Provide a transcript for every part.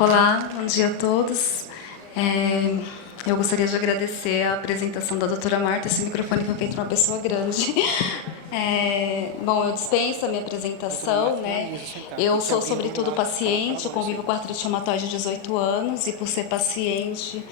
Olá, bom dia a todos. Eu gostaria de agradecer a apresentação da doutora Marta. Esse microfone foi feito para uma pessoa grande. Bom, eu dispenso a minha apresentação, né? Eu sou, sobretudo, paciente, eu convivo com artrite reumatoide há 18 anos e, por ser paciente,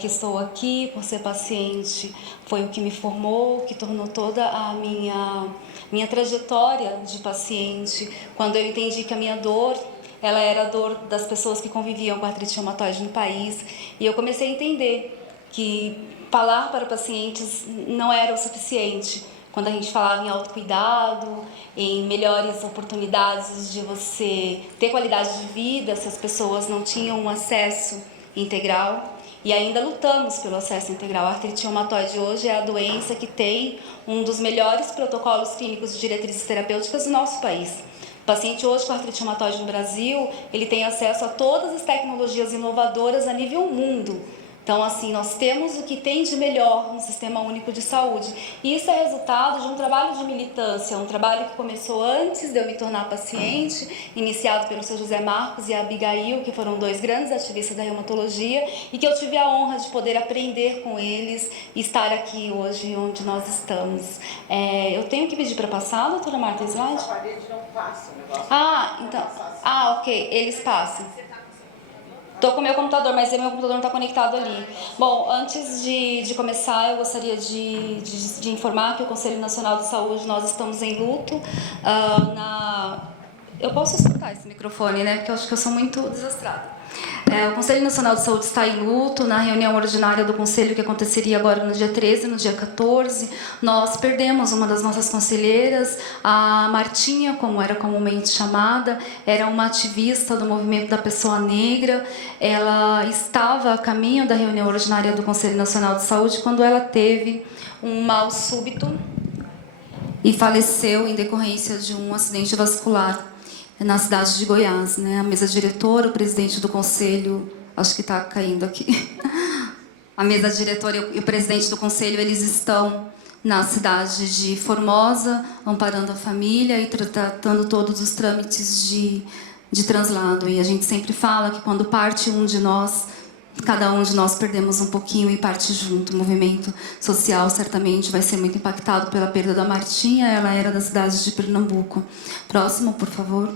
que estou aqui, por ser paciente, foi o que me formou, que tornou toda a minha trajetória de paciente, quando eu entendi que a minha dor ela era a dor das pessoas que conviviam com artrite reumatoide no país. E eu comecei a entender que falar para pacientes não era o suficiente. Quando a gente falava em autocuidado, em melhores oportunidades de você ter qualidade de vida, se as pessoas não tinham um acesso integral. E ainda lutamos pelo acesso integral. A artrite reumatoide hoje é a doença que tem um dos melhores protocolos clínicos de diretrizes terapêuticas do nosso país. O paciente hoje com artrite reumatoide no Brasil, ele tem acesso a todas as tecnologias inovadoras a nível mundo. Então, assim, nós temos o que tem de melhor no Sistema Único de Saúde. E isso é resultado de um trabalho de militância, um trabalho que começou antes de eu me tornar paciente, iniciado pelo seu José Marcos e a Abigail, que foram dois grandes ativistas da reumatologia, e que eu tive a honra de poder aprender com eles e estar aqui hoje onde nós estamos. Eu tenho que pedir para passar, doutora Marta, o slide? A parede não passa o negócio. Então. Ok, eles passam. Estou com o meu computador, mas meu computador não está conectado ali. Bom, antes de começar, eu gostaria de informar que o Conselho Nacional de Saúde, nós estamos em luto. Eu posso escutar esse microfone, né? Porque eu acho que eu sou muito desastrada. O Conselho Nacional de Saúde está em luto. Na reunião ordinária do Conselho, que aconteceria agora no dia 13, no dia 14, nós perdemos uma das nossas conselheiras, a Martinha, como era comumente chamada, era uma ativista do movimento da pessoa negra. Ela estava a caminho da reunião ordinária do Conselho Nacional de Saúde quando ela teve um mal súbito e faleceu em decorrência de um acidente vascular na cidade de Goiás, né? A mesa diretora, o presidente do conselho, acho que está caindo aqui. A mesa diretora e o presidente do conselho, eles estão na cidade de Formosa, amparando a família e tratando todos os trâmites de translado. E a gente sempre fala que quando parte um de nós, cada um de nós perdemos um pouquinho e parte junto. O movimento social certamente vai ser muito impactado pela perda da Martinha. Ela era da cidade de Pernambuco. Próximo, por favor.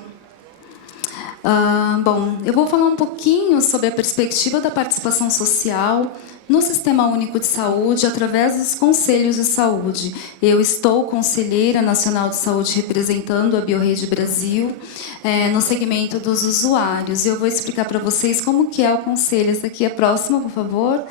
Bom, eu vou falar um pouquinho sobre a perspectiva da participação social no Sistema Único de Saúde através dos conselhos de saúde. Eu estou conselheira nacional de saúde representando a BioRede Brasil no segmento dos usuários. Eu vou explicar para vocês como que é o conselho. Essa aqui é a próxima, por favor.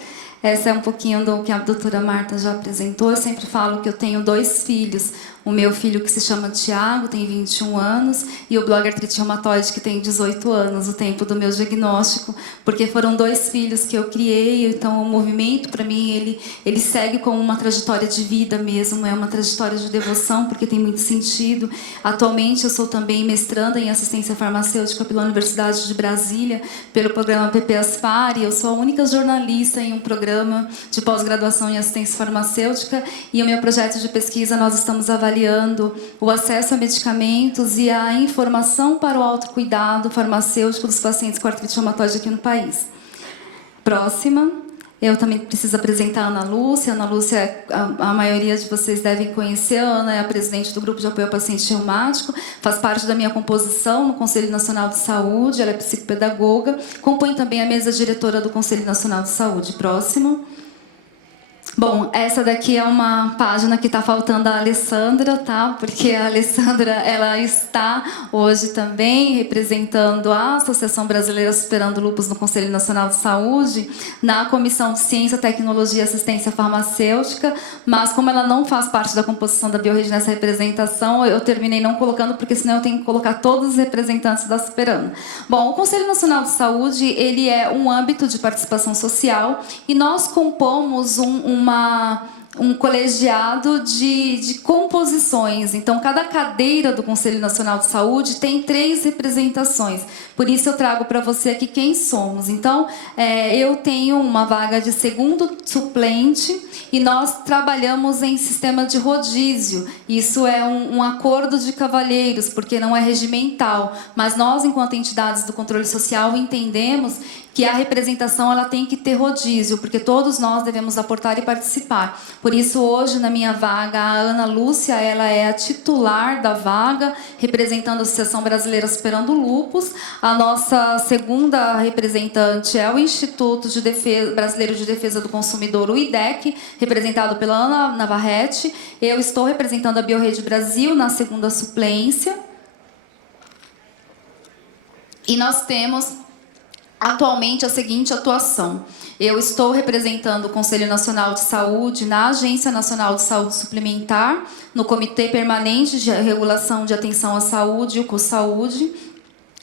Essa é um pouquinho do que a doutora Marta já apresentou. Eu sempre falo que eu tenho 2 filhos. O meu filho, que se chama Tiago, tem 21 anos, e o blog Artrite Reumatoide, que tem 18 anos, o tempo do meu diagnóstico, porque foram 2 filhos que eu criei. Então, o movimento, para mim, ele segue como uma trajetória de vida mesmo, é uma trajetória de devoção, porque tem muito sentido. Atualmente, eu sou também mestranda em assistência farmacêutica pela Universidade de Brasília, pelo programa PP-ASFAR, e eu sou a única jornalista em um programa de pós-graduação em assistência farmacêutica, e o meu projeto de pesquisa, nós estamos avaliando o acesso a medicamentos e a informação para o autocuidado farmacêutico dos pacientes com artrite reumatoide aqui no país. Próxima. Eu também preciso apresentar a Ana Lúcia. A Ana Lúcia, a maioria de vocês devem conhecer. A Ana é a presidente do Grupo de Apoio ao Paciente Reumático, faz parte da minha composição no Conselho Nacional de Saúde, ela é psicopedagoga, compõe também a mesa diretora do Conselho Nacional de Saúde. Próximo. Bom, essa daqui é uma página que está faltando a Alessandra, tá? Porque a Alessandra, ela está hoje também representando a Associação Brasileira Superando Lúpus no Conselho Nacional de Saúde, na Comissão de Ciência, Tecnologia e Assistência Farmacêutica, mas como ela não faz parte da composição da BioRede nessa representação, eu terminei não colocando, porque senão eu tenho que colocar todos os representantes da Superando. Bom, o Conselho Nacional de Saúde, ele é um âmbito de participação social e nós compomos um colegiado de composições. Então, cada cadeira do Conselho Nacional de Saúde tem 3 representações. Por isso, eu trago para você aqui quem somos. Então, eu tenho uma vaga de segundo suplente e nós trabalhamos em sistema de rodízio. Isso é um acordo de cavalheiros, porque não é regimental. Mas nós, enquanto entidades do controle social, entendemos que a representação ela tem que ter rodízio, porque todos nós devemos aportar e participar. Por isso, hoje, na minha vaga, a Ana Lúcia ela é a titular da vaga, representando a Associação Brasileira Superando o Lúpus. A nossa segunda representante é o Instituto Brasileiro de Defesa do Consumidor, o IDEC, representado pela Ana Navarrete. Eu estou representando a Biorrede Brasil na segunda suplência. E nós temos atualmente a seguinte atuação. Eu estou representando o Conselho Nacional de Saúde na Agência Nacional de Saúde Suplementar, no Comitê Permanente de Regulação de Atenção à Saúde, o COSAúde,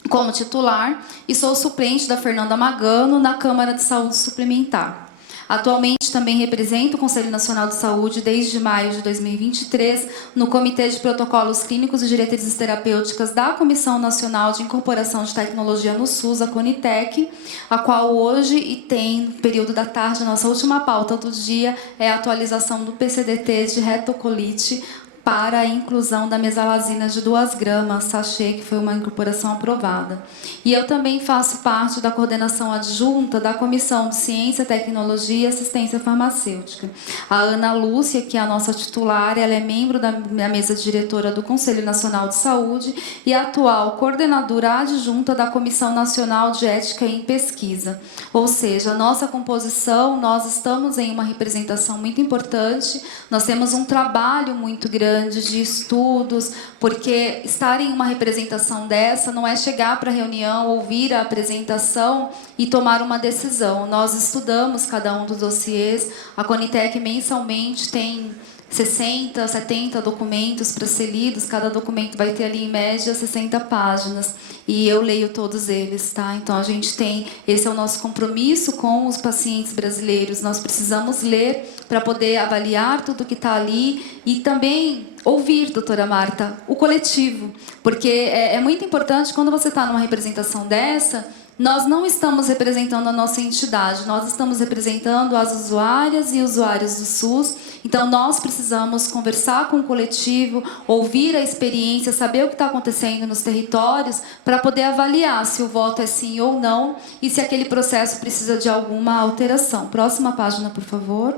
como titular, e sou suplente da Fernanda Magano na Câmara de Saúde Suplementar. Atualmente também represento o Conselho Nacional de Saúde desde maio de 2023 no Comitê de Protocolos Clínicos e Diretrizes Terapêuticas da Comissão Nacional de Incorporação de Tecnologia no SUS, a CONITEC, a qual hoje e tem, no período da tarde, a nossa última pauta do dia é a atualização do PCDT de retocolite para a inclusão da mesalazina de 2 gramas, sachê, que foi uma incorporação aprovada. E eu também faço parte da coordenação adjunta da Comissão de Ciência, Tecnologia e Assistência Farmacêutica. A Ana Lúcia, que é a nossa titular, ela é membro da mesa diretora do Conselho Nacional de Saúde e atual coordenadora adjunta da Comissão Nacional de Ética em Pesquisa. Ou seja, a nossa composição, nós estamos em uma representação muito importante, nós temos um trabalho muito grande de estudos, porque estar em uma representação dessa não é chegar para a reunião, ouvir a apresentação e tomar uma decisão. Nós estudamos cada um dos dossiês, a Conitec mensalmente tem 60, 70 documentos para ser lidos, cada documento vai ter ali em média 60 páginas e eu leio todos eles, tá? Então a gente tem, esse é o nosso compromisso com os pacientes brasileiros, nós precisamos ler para poder avaliar tudo que está ali e também ouvir, doutora Marta, o coletivo, porque é muito importante quando você está numa representação dessa. Nós não estamos representando a nossa entidade, nós estamos representando as usuárias e usuários do SUS. Então, nós precisamos conversar com o coletivo, ouvir a experiência, saber o que está acontecendo nos territórios, para poder avaliar se o voto é sim ou não e se aquele processo precisa de alguma alteração. Próxima página, por favor.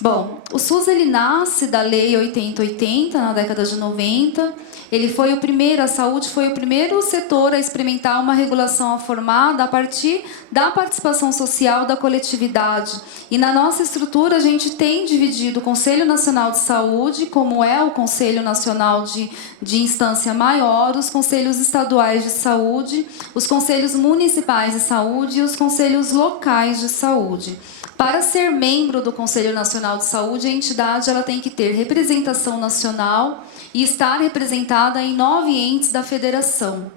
Bom, o SUS ele nasce da Lei 8080, na década de 90. Ele foi o primeiro, a saúde foi o primeiro setor a experimentar uma regulação formada a partir da participação social da coletividade. E na nossa estrutura a gente tem dividido o Conselho Nacional de Saúde, como é o Conselho Nacional de Instância Maior, os Conselhos Estaduais de Saúde, os Conselhos Municipais de Saúde e os Conselhos Locais de Saúde. Para ser membro do Conselho Nacional de Saúde, a entidade ela tem que ter representação nacional e estar representada em 9 entes da federação.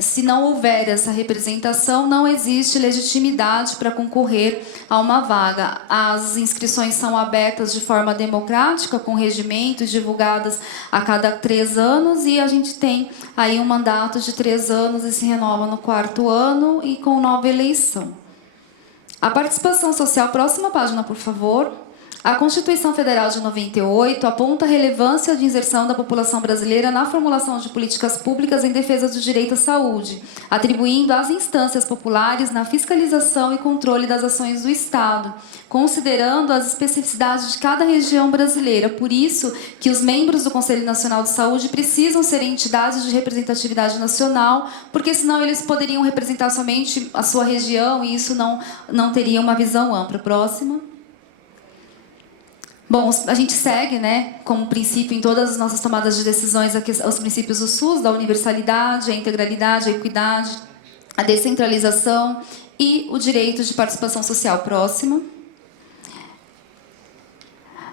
Se não houver essa representação, não existe legitimidade para concorrer a uma vaga. As inscrições são abertas de forma democrática, com regimentos divulgadas a cada 3 anos, e a gente tem aí um mandato de 3 anos e se renova no 4º ano e com nova eleição. A participação social, próxima página, por favor. A Constituição Federal de 98 aponta a relevância de inserção da população brasileira na formulação de políticas públicas em defesa do direito à saúde, atribuindo às instâncias populares na fiscalização e controle das ações do Estado, considerando as especificidades de cada região brasileira. Por isso que os membros do Conselho Nacional de Saúde precisam ser entidades de representatividade nacional, porque senão eles poderiam representar somente a sua região e isso não teria uma visão ampla. Próxima. Bom, a gente segue, né, como princípio em todas as nossas tomadas de decisões os princípios do SUS, da universalidade, a integralidade, a equidade, a descentralização e o direito de participação social. Próximo.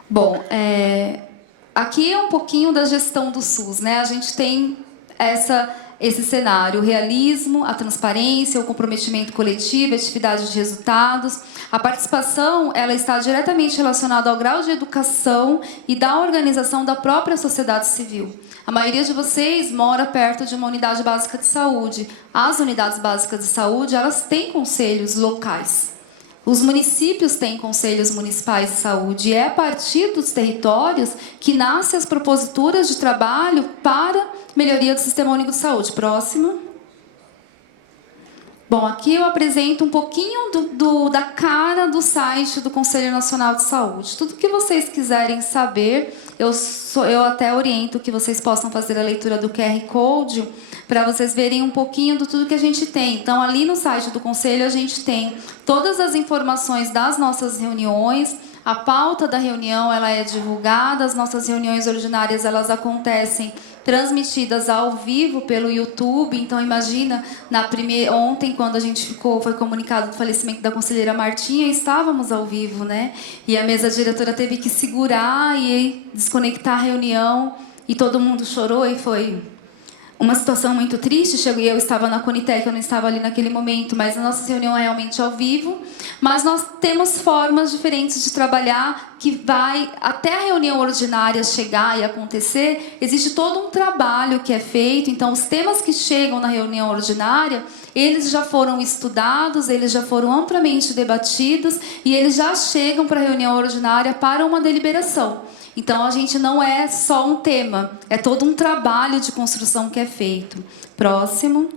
Bom, aqui é um pouquinho da gestão do SUS, né? A gente tem esse cenário: o realismo, a transparência, o comprometimento coletivo, a atividade de resultados. A participação, ela está diretamente relacionada ao grau de educação e da organização da própria sociedade civil. A maioria de vocês mora perto de uma unidade básica de saúde. As unidades básicas de saúde, elas têm conselhos locais. Os municípios têm conselhos municipais de saúde, e é a partir dos territórios que nascem as proposituras de trabalho para melhoria do Sistema Único de Saúde. Próximo. Bom, aqui eu apresento um pouquinho da cara do site do Conselho Nacional de Saúde. Tudo que vocês quiserem saber, eu até oriento que vocês possam fazer a leitura do QR Code para vocês verem um pouquinho de tudo que a gente tem. Então, ali no site do Conselho, a gente tem todas as informações das nossas reuniões. A pauta da reunião, ela é divulgada. As nossas reuniões ordinárias, elas acontecem transmitidas ao vivo pelo YouTube. Então, imagina, ontem, quando a gente foi comunicado do falecimento da conselheira Martinha, estávamos ao vivo, né? E a mesa diretora teve que segurar e desconectar a reunião, e todo mundo chorou, e foi uma situação muito triste. Eu estava na Conitec, eu não estava ali naquele momento, mas a nossa reunião é realmente ao vivo. Mas nós temos formas diferentes de trabalhar, que vai até a reunião ordinária chegar e acontecer. Existe todo um trabalho que é feito. Então, os temas que chegam na reunião ordinária, eles já foram estudados, eles já foram amplamente debatidos, e eles já chegam para a reunião ordinária para uma deliberação. Então, a gente não é só um tema, é todo um trabalho de construção que é feito. Próximo.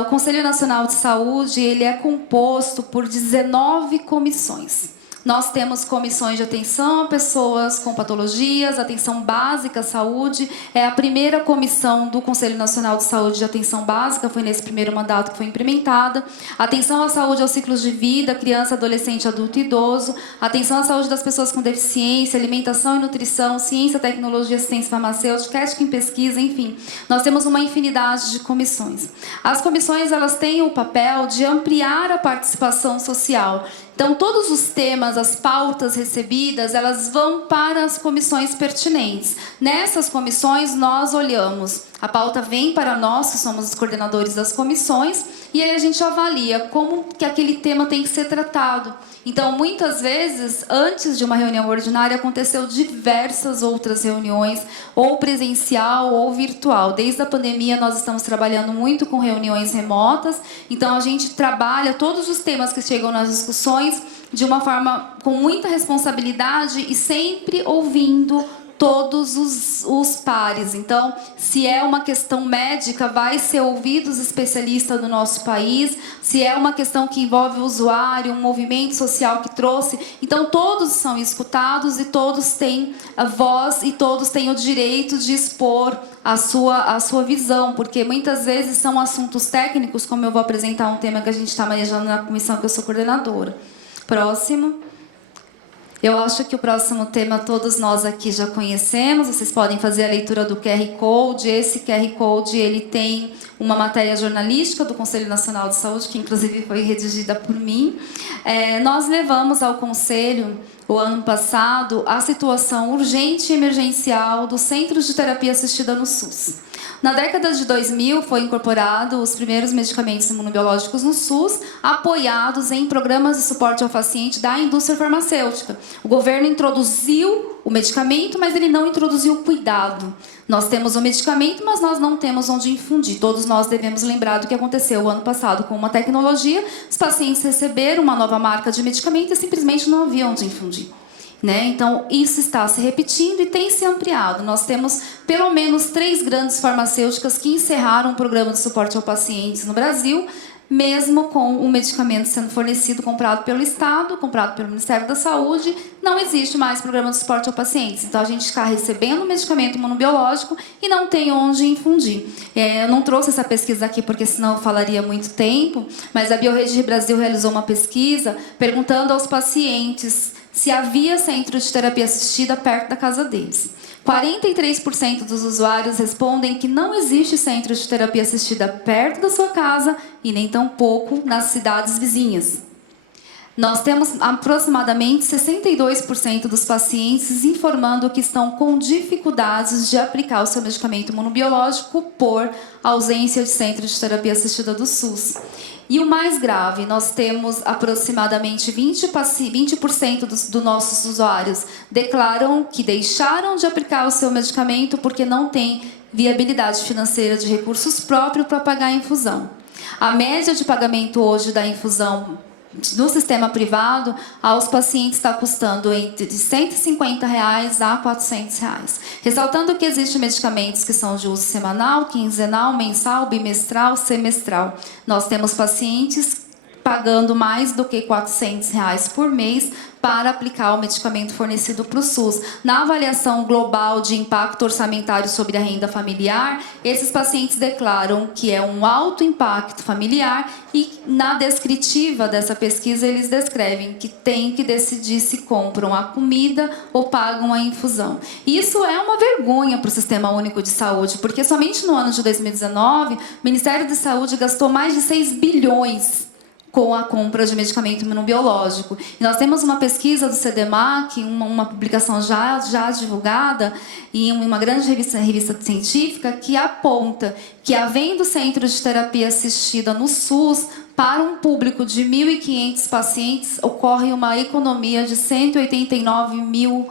O Conselho Nacional de Saúde, ele é composto por 19 comissões. Nós temos comissões de atenção a pessoas com patologias, atenção básica à saúde. É a primeira comissão do Conselho Nacional de Saúde de Atenção Básica, foi nesse primeiro mandato que foi implementada. Atenção à saúde aos ciclos de vida, criança, adolescente, adulto e idoso. Atenção à saúde das pessoas com deficiência, alimentação e nutrição, ciência, tecnologia, assistência farmacêutica, ética em pesquisa, enfim. Nós temos uma infinidade de comissões. As comissões, elas têm o papel de ampliar a participação social. Então, todos os temas, as pautas recebidas, elas vão para as comissões pertinentes. Nessas comissões, nós olhamos. A pauta vem para nós, que somos os coordenadores das comissões, e aí a gente avalia como que aquele tema tem que ser tratado. Então, muitas vezes, antes de uma reunião ordinária, aconteceu diversas outras reuniões, ou presencial ou virtual. Desde a pandemia, nós estamos trabalhando muito com reuniões remotas. Então, a gente trabalha todos os temas que chegam nas discussões de uma forma com muita responsabilidade e sempre ouvindo todos os pares. Então, se é uma questão médica, vai ser ouvido os especialistas do nosso país. Se é uma questão que envolve o usuário, um movimento social que trouxe, então todos são escutados e todos têm a voz e todos têm o direito de expor a sua visão, porque muitas vezes são assuntos técnicos, como eu vou apresentar um tema que a gente está manejando na comissão que eu sou coordenadora. Próximo. Eu acho que o próximo tema todos nós aqui já conhecemos. Vocês podem fazer a leitura do QR Code. Esse QR Code, ele tem uma matéria jornalística do Conselho Nacional de Saúde, que inclusive foi redigida por mim. Nós levamos ao Conselho, o ano passado, a situação urgente e emergencial dos centros de terapia assistida no SUS. Na década de 2000, foi incorporado os primeiros medicamentos imunobiológicos no SUS, apoiados em programas de suporte ao paciente da indústria farmacêutica. O governo introduziu o medicamento, mas ele não introduziu o cuidado. Nós temos o medicamento, mas nós não temos onde infundir. Todos nós devemos lembrar do que aconteceu o ano passado com uma tecnologia. Os pacientes receberam uma nova marca de medicamento e simplesmente não havia onde infundir. Então, isso está se repetindo e tem se ampliado. Nós temos pelo menos 3 grandes farmacêuticas que encerraram o programa de suporte ao paciente no Brasil, mesmo com o medicamento sendo fornecido, comprado pelo Estado, comprado pelo Ministério da Saúde, não existe mais programa de suporte ao paciente. Então, a gente está recebendo o medicamento imunobiológico e não tem onde infundir. Eu não trouxe essa pesquisa aqui porque senão eu falaria muito tempo, mas a Biorede Brasil realizou uma pesquisa perguntando aos pacientes se havia centro de terapia assistida perto da casa deles. 43% dos usuários respondem que não existe centro de terapia assistida perto da sua casa e nem tampouco nas cidades vizinhas. Nós temos aproximadamente 62% dos pacientes informando que estão com dificuldades de aplicar o seu medicamento imunobiológico por ausência de centro de terapia assistida do SUS. E o mais grave, nós temos aproximadamente 20% dos nossos usuários declaram que deixaram de aplicar o seu medicamento porque não tem viabilidade financeira de recursos próprios para pagar a infusão. A média de pagamento hoje da infusão no sistema privado, aos pacientes está custando entre de R$ 150 a R$ 400. Ressaltando que existem medicamentos que são de uso semanal, quinzenal, mensal, bimestral, semestral. Nós temos pacientes pagando mais do que R$ 400 por mês para aplicar o medicamento fornecido para o SUS. Na avaliação global de impacto orçamentário sobre a renda familiar, esses pacientes declaram que é um alto impacto familiar e na descritiva dessa pesquisa eles descrevem que tem que decidir se compram a comida ou pagam a infusão. Isso é uma vergonha para o Sistema Único de Saúde, porque somente no ano de 2019, o Ministério da Saúde gastou mais de 6 bilhões com a compra de medicamento imunobiológico. E nós temos uma pesquisa do CDMAC, uma publicação já divulgada, em uma grande revista científica, que aponta que, havendo centro de terapia assistida no SUS, para um público de 1.500 pacientes, ocorre uma economia de R$ 189 mil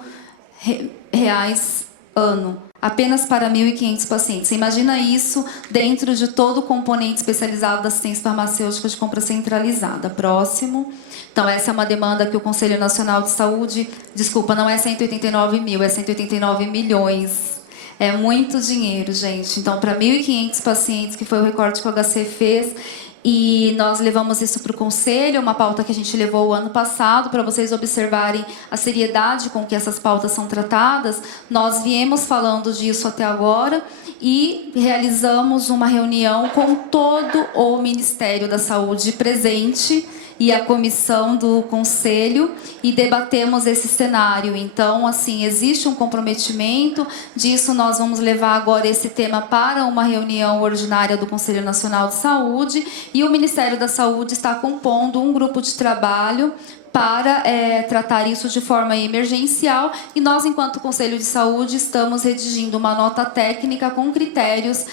ano. Apenas para 1.500 pacientes. Você imagina isso dentro de todo o componente especializado da assistência farmacêutica de compra centralizada. Próximo. Então, essa é uma demanda que o Conselho Nacional de Saúde... Desculpa, não é 189 mil, é 189 milhões. É muito dinheiro, gente. Então, para 1.500 pacientes, que foi o recorte que o HC fez... E nós levamos isso para o Conselho, uma pauta que a gente levou o ano passado, para vocês observarem a seriedade com que essas pautas são tratadas. Nós viemos falando disso até agora e realizamos uma reunião com todo o Ministério da Saúde presente e a comissão do Conselho e debatemos esse cenário. Então, assim, existe um comprometimento disso. Nós vamos levar agora esse tema para uma reunião ordinária do Conselho Nacional de Saúde e o Ministério da Saúde está compondo um grupo de trabalho para tratar isso de forma emergencial e nós, enquanto Conselho de Saúde, estamos redigindo uma nota técnica com critérios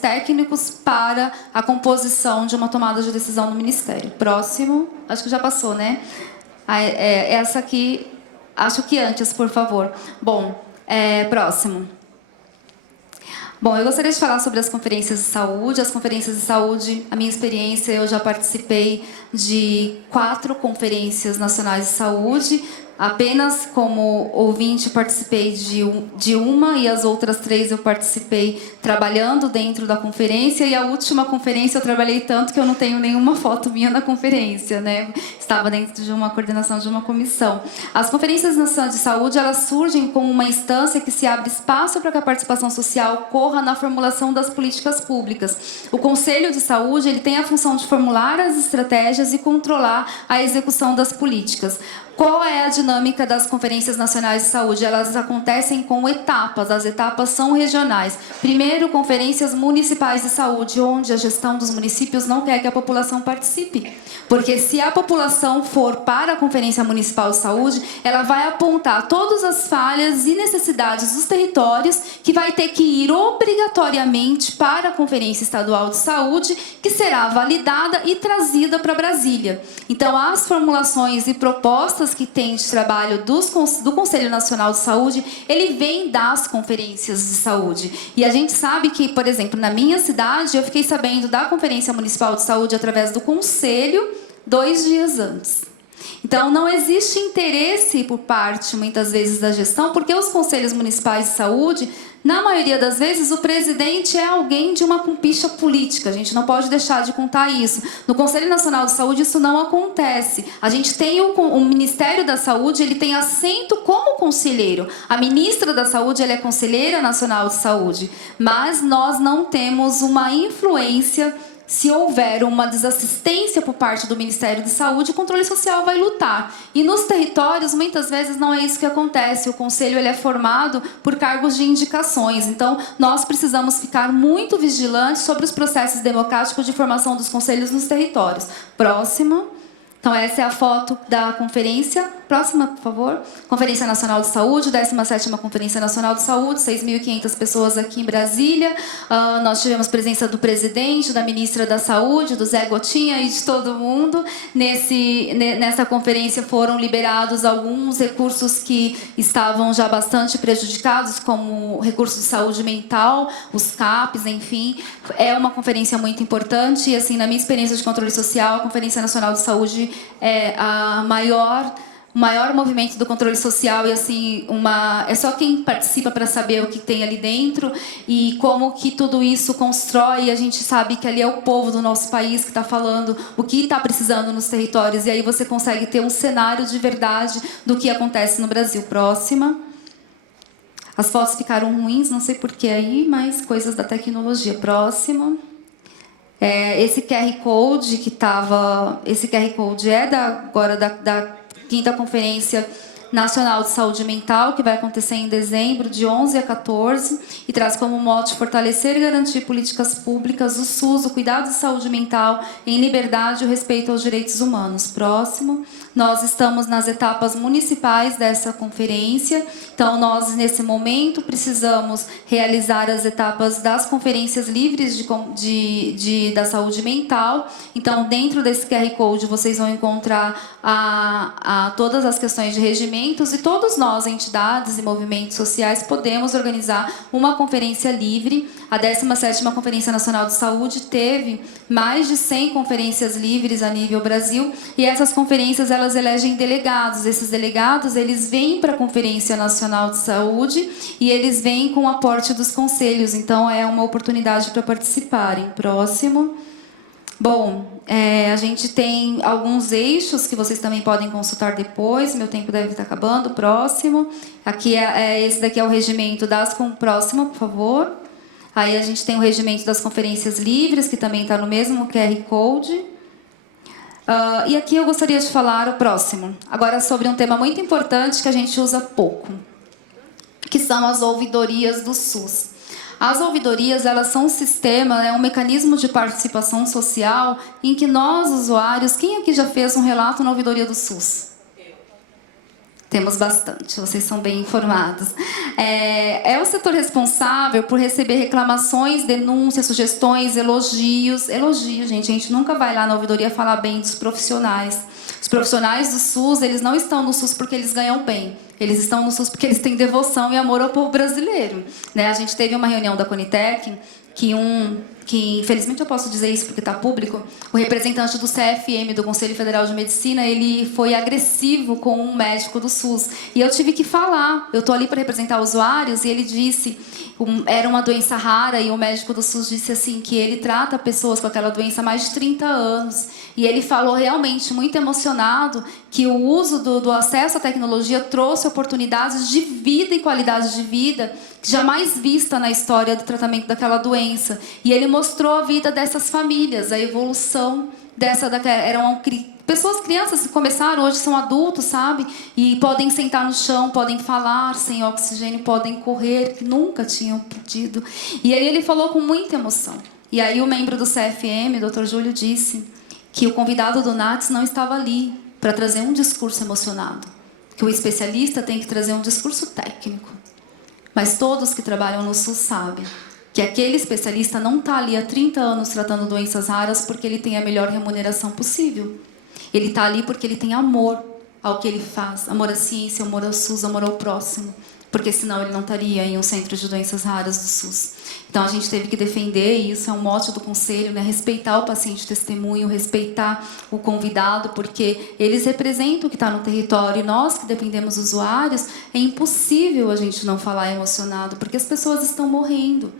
técnicos para a composição de uma tomada de decisão no Ministério. Próximo, acho que já passou, né? Essa aqui, acho que antes, por favor. Bom, próximo. Bom, eu gostaria de falar sobre as conferências de saúde. As conferências de saúde, a minha experiência, eu já participei de 4 conferências nacionais de saúde. Apenas como ouvinte participei de uma e as outras 3 eu participei trabalhando dentro da conferência e a última conferência eu trabalhei tanto que eu não tenho nenhuma foto minha na conferência, né? Estava dentro de uma coordenação de uma comissão. As conferências nacionais de saúde, elas surgem como uma instância que se abre espaço para que a participação social ocorra na formulação das políticas públicas. O Conselho de Saúde, ele tem a função de formular as estratégias e controlar a execução das políticas. Qual é a dinâmica das conferências nacionais de saúde? Elas acontecem com etapas, as etapas são regionais. Primeiro, conferências municipais de saúde, onde a gestão dos municípios não quer que a população participe. Porque se a população for para a Conferência Municipal de Saúde, ela vai apontar todas as falhas e necessidades dos territórios que vai ter que ir obrigatoriamente para a Conferência Estadual de Saúde, que será validada e trazida para Brasília. Então, as formulações e propostas que tem de trabalho do Conselho Nacional de Saúde, ele vem das conferências de saúde. E a gente sabe que, por exemplo, na minha cidade, eu fiquei sabendo da Conferência Municipal de Saúde através do Conselho 2 dias antes. Então, não existe interesse por parte, muitas vezes, da gestão, porque os conselhos municipais de saúde, na maioria das vezes, o presidente é alguém de uma cumpicha política. A gente não pode deixar de contar isso. No Conselho Nacional de Saúde, isso não acontece. A gente tem o Ministério da Saúde, ele tem assento como conselheiro. A ministra da Saúde, ela é conselheira nacional de saúde. Mas nós não temos uma influência. Se houver uma desassistência por parte do Ministério da Saúde, o controle social vai lutar. E nos territórios, muitas vezes, não é isso que acontece. O conselho ele é formado por cargos de indicações. Então, nós precisamos ficar muito vigilantes sobre os processos democráticos de formação dos conselhos nos territórios. Próximo. Então, essa é a foto da conferência. Próxima, por favor. Conferência Nacional de Saúde, 17ª Conferência Nacional de Saúde, 6.500 pessoas aqui em Brasília. Nós tivemos presença do presidente, da ministra da Saúde, do Zé Gotinha e de todo mundo. Nessa conferência foram liberados alguns recursos que estavam já bastante prejudicados, como recursos de saúde mental, os CAPs, enfim. É uma conferência muito importante e, assim, na minha experiência de controle social, a Conferência Nacional de Saúde é a o maior movimento do controle social e, assim, é só quem participa para saber o que tem ali dentro e como que tudo isso constrói. E a gente sabe que ali é o povo do nosso país que está falando o que está precisando nos territórios, e aí você consegue ter um cenário de verdade do que acontece no Brasil. Próxima. As fotos ficaram ruins, não sei por que aí, mas coisas da tecnologia. Próxima. Esse QR Code que estava... Esse QR Code é agora da 5ª Conferência Nacional de Saúde Mental, que vai acontecer em dezembro, de 11 a 14, e traz como mote fortalecer e garantir políticas públicas, o SUS, o cuidado de saúde mental, em liberdade e o respeito aos direitos humanos. Próximo. Nós estamos nas etapas municipais dessa conferência, então nós, nesse momento, precisamos realizar as etapas das conferências livres da saúde mental. Então, dentro desse QR Code, vocês vão encontrar todas as questões de regimentos, e todos nós, entidades e movimentos sociais, podemos organizar uma conferência livre. A 17ª Conferência Nacional de Saúde teve mais de 100 conferências livres a nível Brasil, e essas conferências elas elegem delegados. Esses delegados eles vêm para a Conferência Nacional de Saúde e eles vêm com o aporte dos conselhos, então é uma oportunidade para participarem. Próximo. Bom, a gente tem alguns eixos que vocês também podem consultar depois. Meu tempo deve estar acabando. Próximo. Aqui esse daqui é o regimento Próximo, por favor. Aí a gente tem o regimento das conferências livres, que também está no mesmo QR Code. E aqui eu gostaria de falar o próximo. Agora sobre um tema muito importante que a gente usa pouco, que são as ouvidorias do SUS. As ouvidorias, elas são um sistema, um mecanismo de participação social em que nós, usuários... Quem aqui já fez um relato na ouvidoria do SUS? Temos bastante, vocês são bem informados. É o setor responsável por receber reclamações, denúncias, sugestões, elogios. Elogios, gente. A gente nunca vai lá na ouvidoria falar bem dos profissionais. Os profissionais do SUS, eles não estão no SUS porque eles ganham bem. Eles estão no SUS porque eles têm devoção e amor ao povo brasileiro. A gente teve uma reunião da Conitec que infelizmente eu posso dizer isso porque está público, o representante do CFM, do Conselho Federal de Medicina, ele foi agressivo com um médico do SUS. E eu tive que falar, eu estou ali para representar usuários, e ele disse, era uma doença rara, e o médico do SUS disse assim, que ele trata pessoas com aquela doença há mais de 30 anos. E ele falou realmente muito emocionado que o uso do acesso à tecnologia trouxe oportunidades de vida e qualidade de vida jamais vista na história do tratamento daquela doença. E ele mostrou a vida dessas famílias, a evolução eram pessoas, crianças que começaram, hoje são adultos, sabe? E podem sentar no chão, podem falar sem oxigênio, podem correr, que nunca tinham podido. E aí ele falou com muita emoção. E aí o membro do CFM, o Dr. Júlio, disse que o convidado do NATS não estava ali para trazer um discurso emocionado, que o especialista tem que trazer um discurso técnico. Mas todos que trabalham no SUS sabem que aquele especialista não está ali há 30 anos tratando doenças raras porque ele tem a melhor remuneração possível. Ele está ali porque ele tem amor ao que ele faz, amor à ciência, amor ao SUS, amor ao próximo. Porque senão ele não estaria em um centro de doenças raras do SUS. Então a gente teve que defender, e isso é um mote do Conselho, respeitar o paciente testemunho, respeitar o convidado, porque eles representam o que está no território, e nós que dependemos dos usuários, é impossível a gente não falar emocionado, porque as pessoas estão morrendo.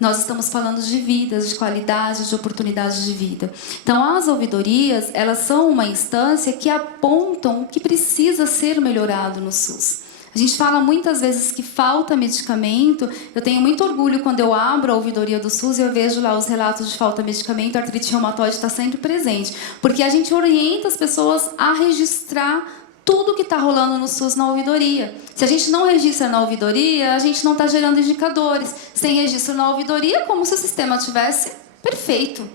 Nós estamos falando de vidas, de qualidade, de oportunidades de vida. Então, as ouvidorias, elas são uma instância que apontam o que precisa ser melhorado no SUS. A gente fala muitas vezes que falta medicamento. Eu tenho muito orgulho quando eu abro a ouvidoria do SUS e eu vejo lá os relatos de falta de medicamento. A artrite reumatoide está sempre presente. Porque a gente orienta as pessoas a registrar tudo que está rolando no SUS na ouvidoria. Se a gente não registra na ouvidoria, a gente não está gerando indicadores. Sem registro na ouvidoria, como se o sistema tivesse perfeito.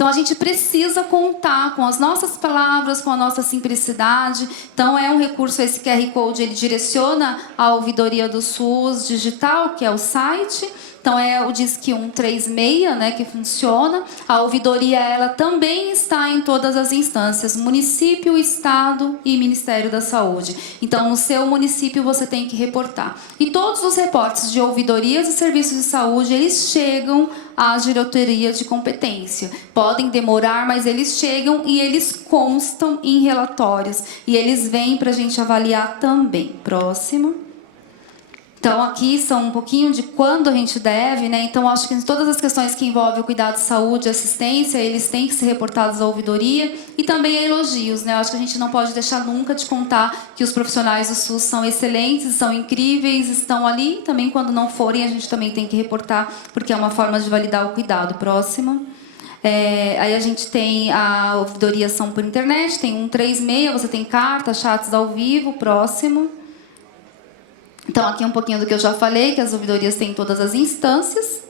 Então, a gente precisa contar com as nossas palavras, com a nossa simplicidade. Então, é um recurso, esse QR Code, ele direciona a ouvidoria do SUS digital, que é o site. Então, é o Disque 136, né, que funciona. A ouvidoria, ela também está em todas as instâncias, município, estado e Ministério da Saúde. Então, no seu município, você tem que reportar. E todos os reportes de ouvidorias e serviços de saúde, eles chegam à diretoria de competência. Podem demorar, mas eles chegam e eles constam em relatórios. E eles vêm para a gente avaliar também. Próximo. Então, aqui são um pouquinho de quando a gente deve, né? Então, acho que todas as questões que envolvem o cuidado de saúde e assistência, eles têm que ser reportados à ouvidoria e também a elogios, né? Eu acho que a gente não pode deixar nunca de contar que os profissionais do SUS são excelentes, são incríveis, estão ali. Também, quando não forem, a gente também tem que reportar, porque é uma forma de validar o cuidado. Próximo. Aí a gente tem a ouvidoria são por internet, tem 136, você tem carta, chats ao vivo. Próximo. Então, aqui um pouquinho do que eu já falei, que as ouvidorias têm todas as instâncias.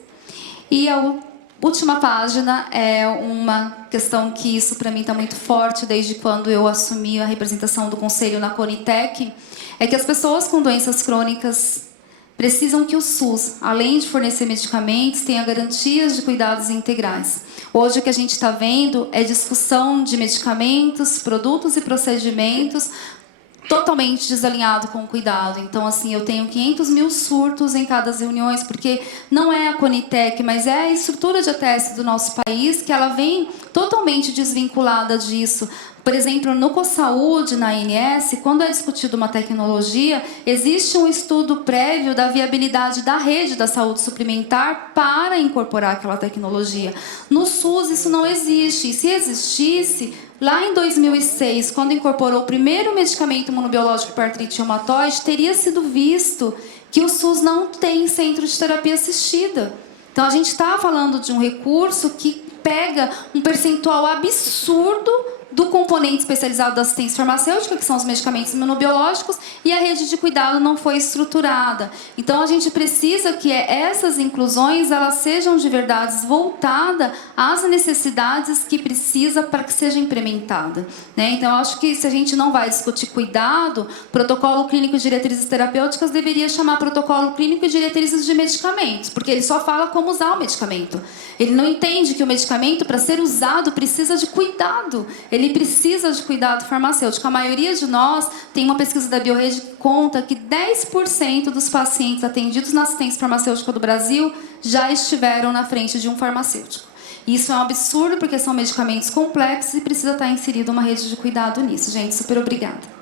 E a última página é uma questão que isso para mim está muito forte desde quando eu assumi a representação do Conselho na Conitec, é que as pessoas com doenças crônicas precisam que o SUS, além de fornecer medicamentos, tenha garantias de cuidados integrais. Hoje o que a gente está vendo é discussão de medicamentos, produtos e procedimentos totalmente desalinhado com o cuidado. Então, assim, eu tenho 500 mil surtos em cada reuniões, porque não é a Conitec, mas é a estrutura de ATS do nosso país, que ela vem totalmente desvinculada disso. Por exemplo, no CoSaúde, na ANS, quando é discutido uma tecnologia, existe um estudo prévio da viabilidade da rede da saúde suplementar para incorporar aquela tecnologia. No SUS, isso não existe. E se existisse, lá em 2006, quando incorporou o primeiro medicamento imunobiológico para artrite reumatoide, teria sido visto que o SUS não tem centro de terapia assistida. Então, a gente está falando de um recurso que pega um percentual absurdo do componente especializado da assistência farmacêutica, que são os medicamentos imunobiológicos, e a rede de cuidado não foi estruturada. Então, a gente precisa que essas inclusões elas sejam de verdade voltadas às necessidades que precisa para que seja implementada, né? Então, eu acho que se a gente não vai discutir cuidado, protocolo clínico e diretrizes terapêuticas deveria chamar protocolo clínico e diretrizes de medicamentos, porque ele só fala como usar o medicamento. Ele não entende que o medicamento, para ser usado, precisa de cuidado. Ele precisa de cuidado farmacêutico. A maioria de nós tem uma pesquisa da Biorrede que conta que 10% dos pacientes atendidos na assistência farmacêutica do Brasil já estiveram na frente de um farmacêutico. Isso é um absurdo, porque são medicamentos complexos e precisa estar inserida uma rede de cuidado nisso. Gente, super obrigada.